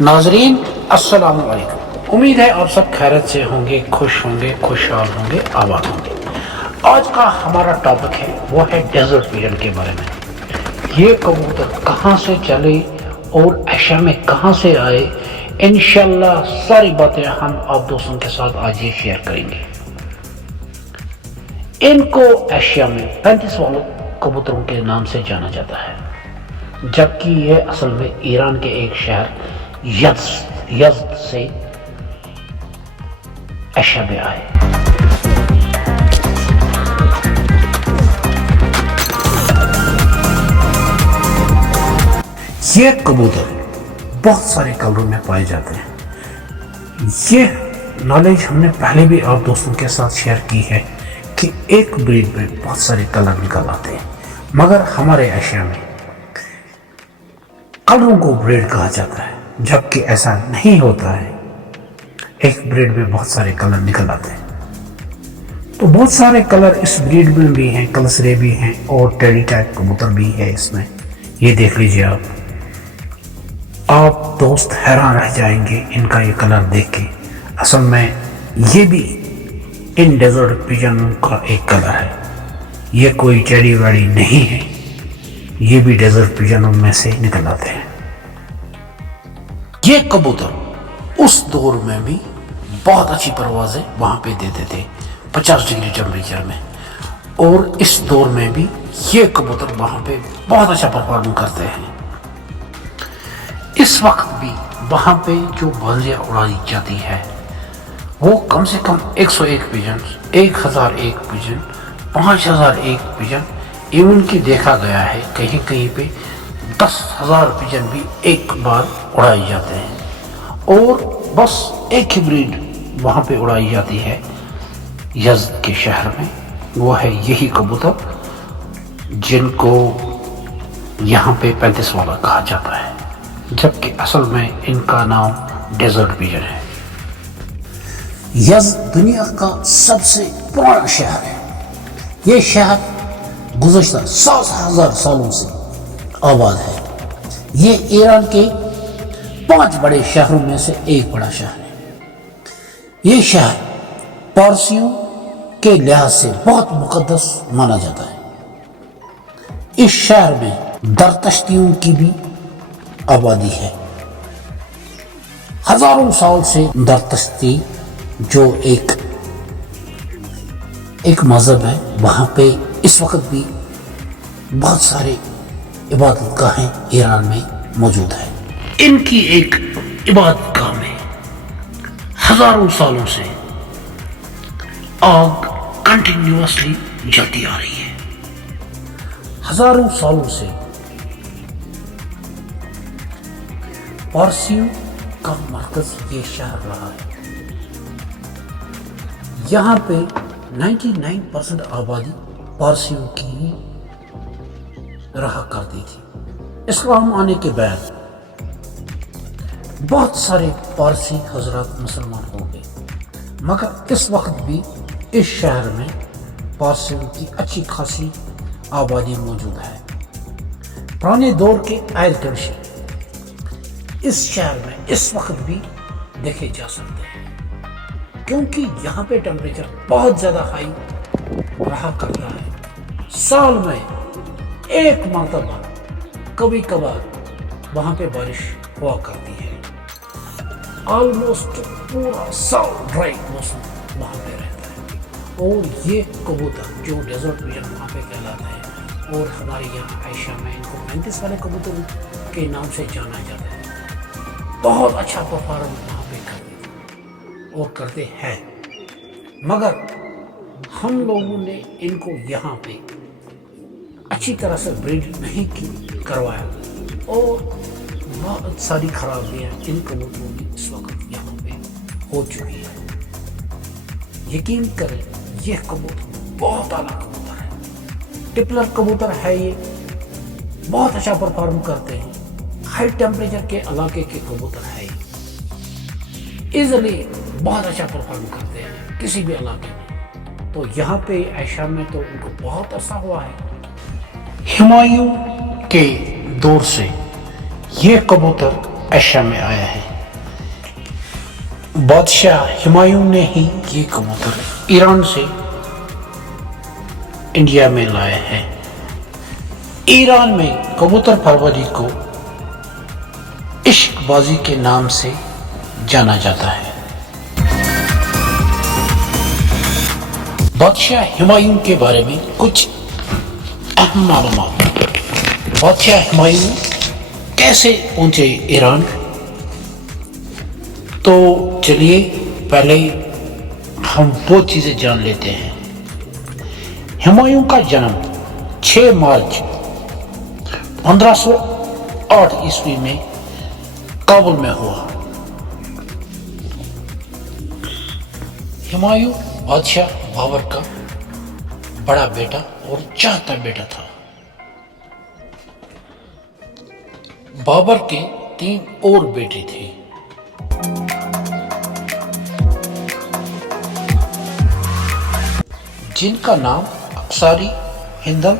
ناظرین السلام علیکم، امید ہے آپ سب خیرت سے ہوں گے، خوش ہوں گے، خوشحال ہوں گے، آباد ہوں گے۔ آج کا ہمارا ٹاپک ہے وہ ہے ڈیزرٹ پیجن کے بارے میں۔ یہ کبوتر کہاں سے چلے اور ایشیا میں کہاں سے آئے، انشاءاللہ ساری باتیں ہم آپ دوستوں کے ساتھ آج یہ شیئر کریں گے۔ ان کو ایشیا میں 35 والوں کبوتروں کے نام سے جانا جاتا ہے، جبکہ یہ اصل میں ایران کے ایک شہر یزد سے ایشیا میں آئے۔ یہ کبوتر بہت سارے کلروں میں پائے جاتے ہیں۔ یہ نالج ہم نے پہلے بھی آپ دوستوں کے ساتھ شیئر کی ہے کہ ایک بریڈ میں بہت سارے کلر نکل آتے ہیں، مگر ہمارے ایشیا میں کلروں کو بریڈ کہا جاتا ہے، جبکہ ایسا نہیں ہوتا ہے۔ ایک بریڈ میں بہت سارے کلر نکل آتے ہیں، تو بہت سارے کلر اس بریڈ میں بھی ہیں، کلسرے بھی ہیں اور ٹیڈی ٹائپ کبوتر بھی ہے اس میں۔ یہ دیکھ لیجئے آپ دوست حیران رہ جائیں گے ان کا یہ کلر دیکھ کے۔ اصل میں یہ بھی ان ڈیزرٹ پیجنوں کا ایک کلر ہے، یہ کوئی ٹیڈی ویڈی نہیں ہے، یہ بھی ڈیزرٹ پیجنوں میں سے نکل آتے ہیں۔ یہ کبوتر اس دور میں بھی بہت اچھی پروازیں وہاں پہ دیتے تھے 50 ڈگری ٹیمپریچر میں، اور اس دور میں بھی یہ کبوتر وہاں پہ بہت اچھا پرفارم کرتے ہیں۔ اس وقت بھی وہاں پہ جو بازیاں اڑائی جاتی ہے وہ کم سے کم 101 پیجن، 1001 پیجن، 5001 پیجن، ایون کی دیکھا گیا ہے کہیں کہیں پہ 10,000 پیجن بھی ایک بار اڑائی جاتے ہیں۔ اور بس ایک ہی بریڈ وہاں پہ اڑائی جاتی ہے یزد کے شہر میں، وہ ہے یہی کبوتر جن کو یہاں پہ 35 والا کہا جاتا ہے، جبکہ اصل میں ان کا نام ڈیزرٹ پیجن ہے۔ یزد دنیا کا سب سے پرانا شہر ہے۔ یہ شہر گزشتہ 7,000 سالوں سے آباد ہے۔ یہ ایران کے 5 بڑے شہروں میں سے ایک بڑا شہر ہے۔ یہ شہر پارسیوں کے لحاظ سے بہت مقدس مانا جاتا ہے۔ اس شہر میں زرتشتیوں کی بھی آبادی ہے۔ ہزاروں سال سے زرتشتی جو ایک مذہب ہے، وہاں پہ اس وقت بھی بہت سارے عبادت گاہیں ایران میں موجود ہیں۔ ان کی ایک عبادت گاہ میں ہزاروں سالوں سے آگ کنٹینیوسلی جلتی آ رہی ہے۔ ہزاروں سالوں سے پارسیوں کا مرکز یہ شہر رہا ہے۔ یہاں پہ 99% آبادی پارسیوں کی ہی رہا کرتی تھی۔ اسلام آنے کے بعد بہت سارے پارسی حضرات مسلمان ہو گئے، مگر اس وقت بھی اس شہر میں پارسیوں کی اچھی خاصی آبادی موجود ہے۔ پرانے دور کے ایئر کنڈیشن اس شہر میں اس وقت بھی دیکھے جا سکتے ہیں، کیونکہ یہاں پہ ٹیمپریچر بہت زیادہ ہائی رہا کرتا ہے۔ سال میں ایک مرتبہ کبھی کبھار وہاں پہ بارش ہوا کرتی ہے۔ آلموسٹ پورا سال ڈرائی موسم وہاں پہ رہتا ہے، اور یہ کبوتر جو ڈیزرٹ پیجن وہاں پہ کہلاتا ہے، اور ہمارے یہاں ایشیا میں ان کو 35 والے کبوتر کے نام سے جانا جاتا ہے، بہت اچھا پرفارم وہاں پہ کرتے تھے اور کرتے ہیں۔ مگر ہم لوگوں نے ان کو یہاں پہ اچھی طرح سے بریڈ نہیں کروایا، اور بہت ساری خرابیاں ان کبوتروں میں اس وقت یہاں پہ ہو چکی ہے۔ یقین کریں یہ کبوتر بہت اعلیٰ کبوتر ہے، ٹپلر کبوتر ہے، یہ بہت اچھا پرفارم کرتے ہیں۔ ہائی ٹیمپریچر کے علاقے کے کبوتر ہے، ایزلی بہت اچھا پرفارم کرتے ہیں کسی بھی علاقے میں۔ تو یہاں پہ ایشیا میں تو ان کو بہت عرصہ ہوا ہے۔ ہمایوں کے دور سے یہ کبوتر ایشیا میں آیا ہے۔ بادشاہ ہمایوں نے ہی یہ کبوتر ایران سے انڈیا میں لایا ہے۔ ایران میں کبوتر پروری کو عشق بازی کے نام سے جانا جاتا ہے۔ بادشاہ ہمایوں کے بارے میں کچھ اہم معلومات۔ بادشاہ ہمایوں کیسے پہنچے ایران؟ تو چلیے پہلے ہم وہ چیزیں جان لیتے ہیں۔ ہمایوں کا جنم 6 مارچ 1508 عیسوی میں کابل میں ہوا۔ ہمایوں بادشاہ بابر کا بڑا بیٹا اور چاہتا بیٹا تھا۔ بابر کے 3 اور بیٹے تھے۔ جن کا نام اکثاری، ہندل،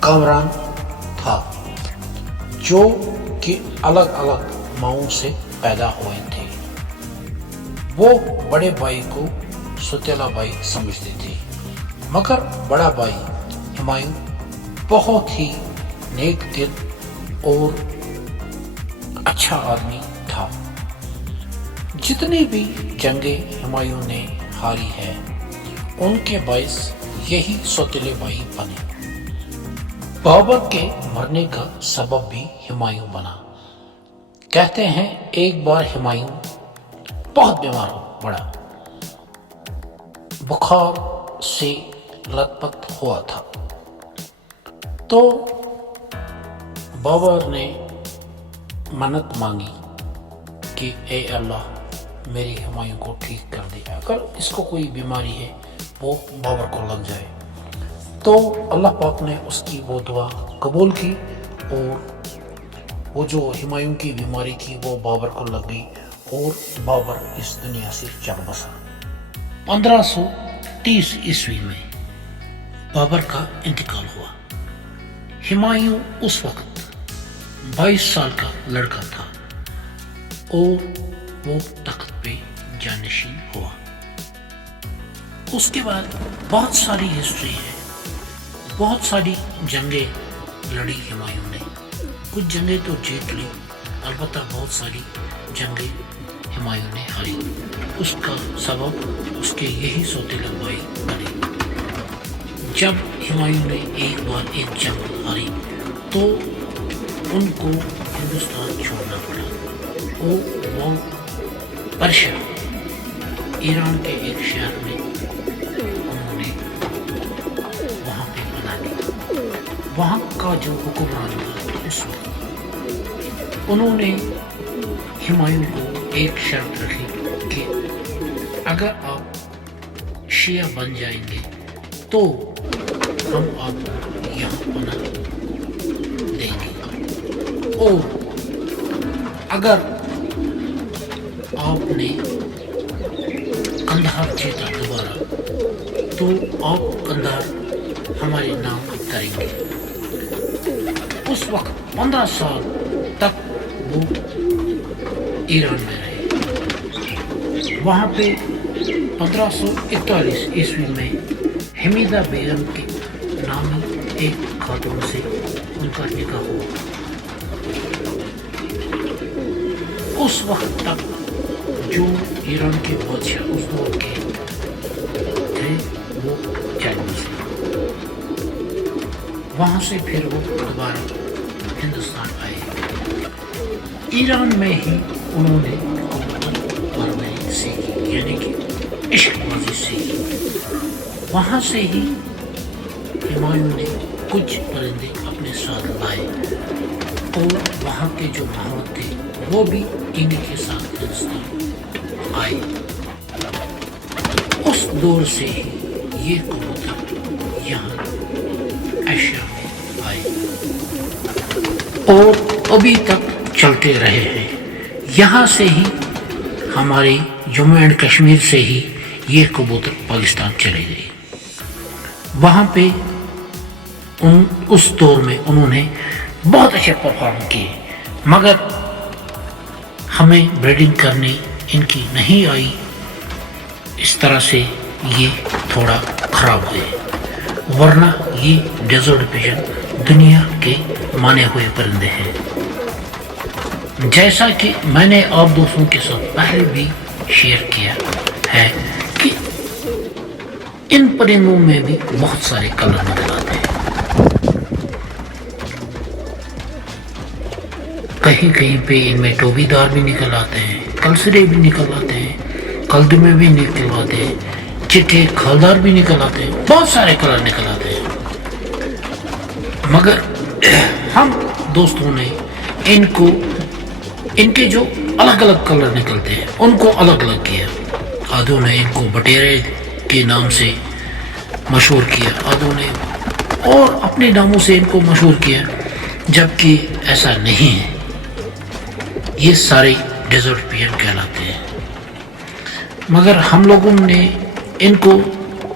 کامران تھا، جو کہ الگ الگ ماؤں سے پیدا ہوئے تھے۔ وہ بڑے بھائی کو ستیلا بھائی سمجھتے تھے، مگر بڑا بھائی ہمایوں بہت ہی نیک دل اور اچھا آدمی تھا۔ جتنی بھی جنگیں ہمایوں نے ہاری ہے، ان کے باعث یہی سوتیلے بھائی بنے۔ بابر کے مرنے کا سبب بھی ہمایوں بنا۔ کہتے ہیں ایک بار ہمایوں بہت بیمار ہو پڑا، بخار سے لت پت ہوا تھا، تو بابر نے منت مانگی کہ اے اللہ میری ہمایوں کو ٹھیک کر دے، اگر اس کو کوئی بیماری ہے وہ بابر کو لگ جائے۔ تو اللہ پاک نے اس کی وہ دعا قبول کی اور وہ جو ہمایوں کی بیماری تھی وہ بابر کو لگ گئی اور بابر اس دنیا سے چل بسا۔ 1530 عیسوی میں بابر کا انتقال ہوا۔ ہمایوں اس وقت 22 سال کا لڑکا تھا اور وہ تخت پہ جانشین ہوا۔ اس کے بعد بہت ساری ہسٹری ہے، بہت ساری جنگیں لڑی ہمایوں نے، کچھ جنگیں تو جیت لی، البتہ بہت ساری جنگیں ہمایوں نے ہاری۔ اس کا سبب اس کے یہی سوتیلے بھائی بنے۔ جب ہمایوں نے ایک بار ایک جنگ ہاری تو ان کو ہندوستان چھوڑنا پڑا اور وہ پرشیا، ایران کے ایک شہر میں انہوں نے وہاں پہ بنا لیا۔ وہاں کا جو حکمران تھا اس وقت، انہوں نے ہمایوں کو ایک شرط رکھی کہ اگر آپ شیعہ بن جائیں گے تو ہم آپ کو یہاں پناہ دیں گے، اور اگر آپ نے قندھار جیتا دوبارہ تو آپ قندھار ہمارے نام کریں گے۔ اس وقت 15 سال تک وہ ایران میں رہے۔ وہاں پہ 1541 عیسوی میں حمیدہ بیگم کے نامی ایک خاتون سے ان کا نکاح ہوا۔ اس وقت تک جو ایران کے بادشاہ اس دور کے تھے وہ چائنیز تھے۔ وہاں سے پھر وہ دوبارہ ہندوستان آئے۔ ایران میں ہی انہوں نے پروری سیکھی، یعنی کہ عشق بازی سیکھی۔ وہاں سے ہی ہمایوں نے کچھ پرندے اپنے ساتھ لائے اور وہاں کے جو ماحول تھے وہ بھی انہی کے ساتھ ہندوستان آئے۔ اس دور سے ہی یہ کبوتر یہاں ایشیا میں آئے اور ابھی تک چلتے رہے ہیں۔ یہاں سے ہی ہمارے جموں اینڈ کشمیر سے ہی یہ کبوتر پاکستان چلے گئے۔ وہاں پہ اس دور میں انہوں نے بہت اچھے پرفارم کیے، مگر ہمیں بریڈنگ کرنے ان کی نہیں آئی، اس طرح سے یہ تھوڑا خراب ہوئے، ورنہ یہ ڈیزرٹ پیجن دنیا کے مانے ہوئے پرندے ہیں۔ جیسا کہ میں نے آپ دوستوں کے ساتھ پہلے بھی شیئر کیا ہے کہ ان پرندوں میں بھی بہت سارے کلر نکل آتے ہیں، کہیں کہیں پہ ان میں ٹوبی دار بھی نکل آتے ہیں، کلسرے بھی نکل آتے ہیں، کلدمے بھی نکل آتے ہیں، چٹے کھالدار بھی نکل آتے ہیں، بہت سارے کلر نکل آتے ہیں۔ مگر ہم دوستوں نے ان کے جو الگ الگ کلر نکلتے ہیں ان کو الگ الگ کیا، آدھوں نے ان کو بٹیرے کے نام سے مشہور کیا، آدھوں نے اور اپنے ناموں سے ان کو مشہور کیا، جبکہ ایسا نہیں ہے، یہ سارے ڈیزرٹ پیجن کہلاتے ہیں۔ مگر ہم لوگوں نے ان کو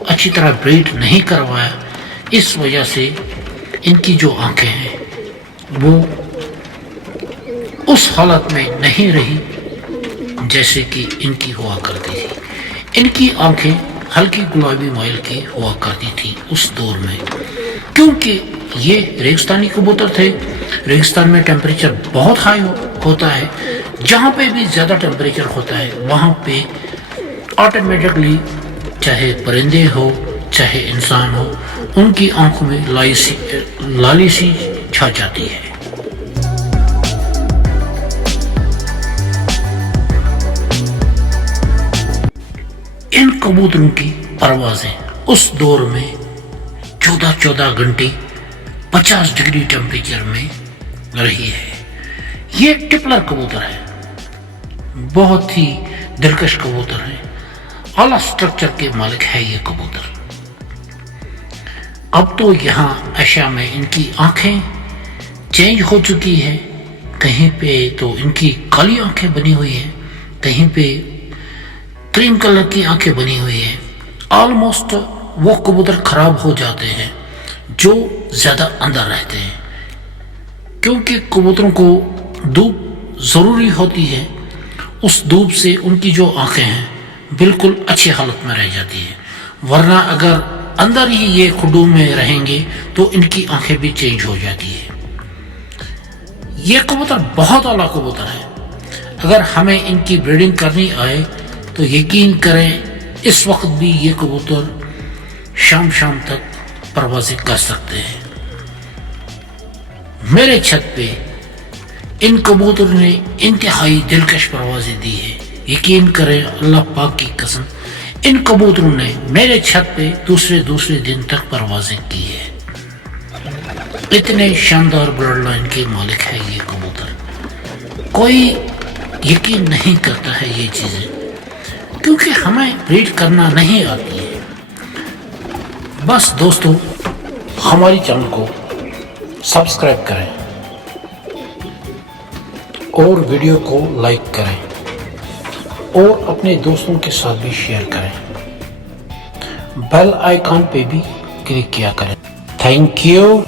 اچھی طرح بریڈ نہیں کروایا، اس وجہ سے ان کی جو آنکھیں ہیں وہ اس حالت میں نہیں رہی جیسے کہ ان کی ہوا کرتی تھی۔ ان کی آنکھیں ہلکی گلابی مائل کی ہوا کرتی تھی اس دور میں، کیونکہ یہ ریگستانی کبوتر تھے۔ ریگستان میں ٹیمپریچر بہت ہائی ہوتا ہے، جہاں پہ بھی زیادہ ٹیمپریچر ہوتا ہے وہاں پہ آٹومیٹکلی چاہے پرندے ہو چاہے انسان ہو، ان کی آنکھوں میں لالی سی چھا جاتی ہے۔ ان کبوتروں کی پروازیں اس دور میں 14 گھنٹے 50 ڈگری ٹیمپریچر میں رہی ہے۔ یہ ٹپلر کبوتر ہے، بہت ہی دلکش کبوتر ہے، اعلیٰ سٹرکچر کے مالک ہے یہ کبوتر۔ اب تو یہاں ایشیا میں ان کی آنکھیں چینج ہو چکی ہے، کہیں پہ تو ان کی کالی آنکھیں بنی ہوئی ہیں، کہیں پہ کریم کلر کی آنکھیں بنی ہوئی ہیں۔ آلموسٹ وہ کبوتر خراب ہو جاتے ہیں جو زیادہ اندر رہتے ہیں، کیونکہ کبوتروں کو دھوپ ضروری ہوتی ہے، اس دھوپ سے ان کی جو آنکھیں ہیں بالکل اچھی حالت میں رہ جاتی ہیں، ورنہ اگر اندر ہی یہ کھڈو میں رہیں گے تو ان کی آنکھیں بھی چینج ہو جاتی ہے۔ یہ کبوتر بہت اعلیٰ کبوتر ہے، اگر ہمیں ان کی بریڈنگ کرنی آئے تو یقین کریں اس وقت بھی یہ کبوتر شام تک پروازیں کر سکتے ہیں۔ میرے چھت پہ ان کبوتر نے انتہائی دلکش پروازیں دی ہے، یقین کریں اللہ پاک کی قسم، ان کبوتروں نے میرے چھت پہ دوسرے دن تک پروازیں کی ہے۔ اتنے شاندار بلڈ لائن کے مالک ہے یہ کبوتر، کوئی یقین نہیں کرتا ہے یہ چیزیں، کیونکہ ہمیں بریڈ کرنا نہیں آتی ہے۔ بس دوستو، ہماری چینل کو سبسکرائب کریں اور ویڈیو کو لائک کریں اور اپنے دوستوں کے ساتھ بھی شیئر کریں، بیل آئیکن پہ بھی کلک کیا کریں۔ Thank you.